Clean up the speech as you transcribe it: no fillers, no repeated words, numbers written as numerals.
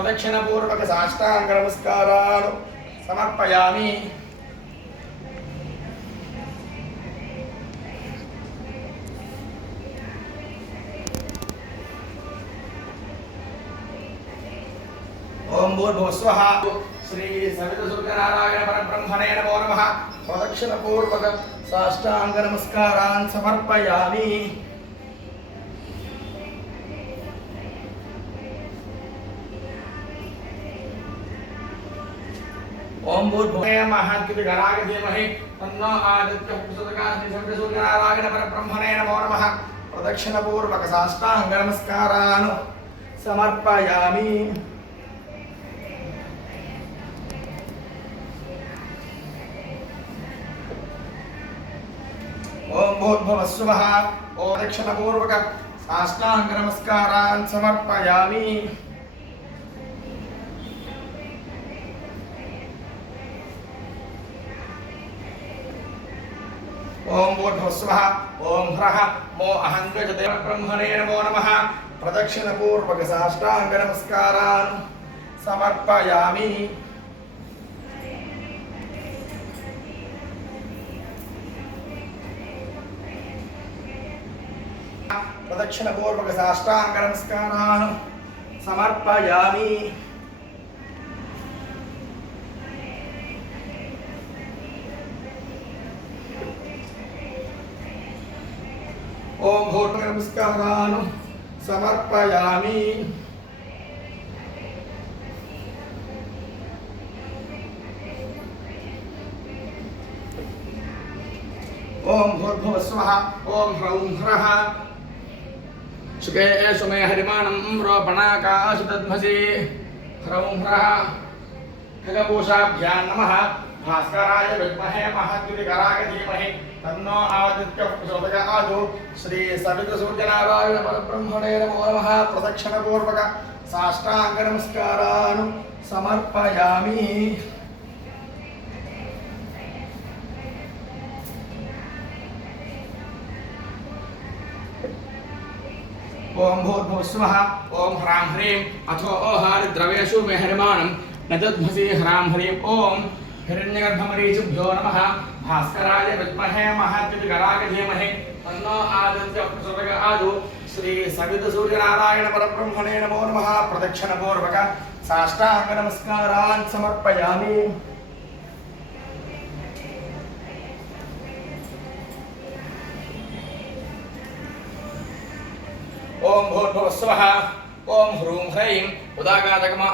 ప్రదక్షిణపూర్వక సాష్టాంగ నమస్కారాలు సమర్పయామి. ఓం భూర్భువస్వః శ్రీ సవితుర్నారాయణ పరబ్రహ్మణే నమో నమః. ప్రదక్షిణపూర్వక సాష్టాంగ నమస్కారాన్ సమర్పయామి. ఓం భూర్భువస్వః గణాయ ధీమహి తన్నో ఆదిత్యః ప్రచోదయాత్. శ్రీ సవితుర్నారాయణ పరబ్రహ్మణే నమో నమః. ప్రదక్షిణపూర్వక సాష్టాంగ నమస్కారాన్ సమర్పయామి. ఓం భూర్భువస్వః. ఓం ప్రదక్షిణపూర్వక సాష్టాంగ నమస్కారాన్ సమర్పయామి. ఓం భూర్భువస్వః. ఓం హ్రః మో అహం గజతే బ్రహ్మణే నమో నమః. ప్రదక్షిణపూర్వక సాష్టాంగ నమస్కారాన్ సమర్పయామి. ప్రదక్షిణపూర్వక సాష్టాంగ నమస్కారాన్ సమర్పయామి. ఓం భూర్భువ నమస్కారాన్ సమర్పయామి. ఓం భూర్భువస్వః. ఓం హ్రౌం హ్రః శుకే సుమే హరిమాణం రోపణాకాశతద్మసి. హ్రౌం హ్రః ఖగభూషాభ్యాం నమః. భాస్కరాయ విద్మహే మహాద్యుతికరాయ ధీమహి తన్నో ఆదిత్యః ప్రచోదయాత్. శ్రీ సవితుర్నారాయణ పరబ్రహ్మణే నమో నమః. ప్రదక్షిణపూర్వక సాష్టాంగ నమస్కారాన్ సమర్పయామి. ఓం భూర్భువస్వః. ఓం హ్రాం హ్రీం అథో ఓహారిద్రవేషు మే హరిమాణం నదద్మసి. హ్రాం హ్రీం ఓం హిరణ్యగర్భమరీచిభ్యో నమః. భాస్కరాయ విద్మహే మహాద్యుతికరాయ ధీమహి తన్నో ఆదిత్యః ప్రచోదయాత్. శ్రీ సవితుర్నారాయణ పరబ్రహ్మణే నమో నమః. ప్రదక్షిణపూర్వక సాష్టాంగ నమస్కారాన్ సమర్పయామి. ఓం భూర్భువస్వః. ఓం హ్రూం హ్రైం ఉదాగాతకమ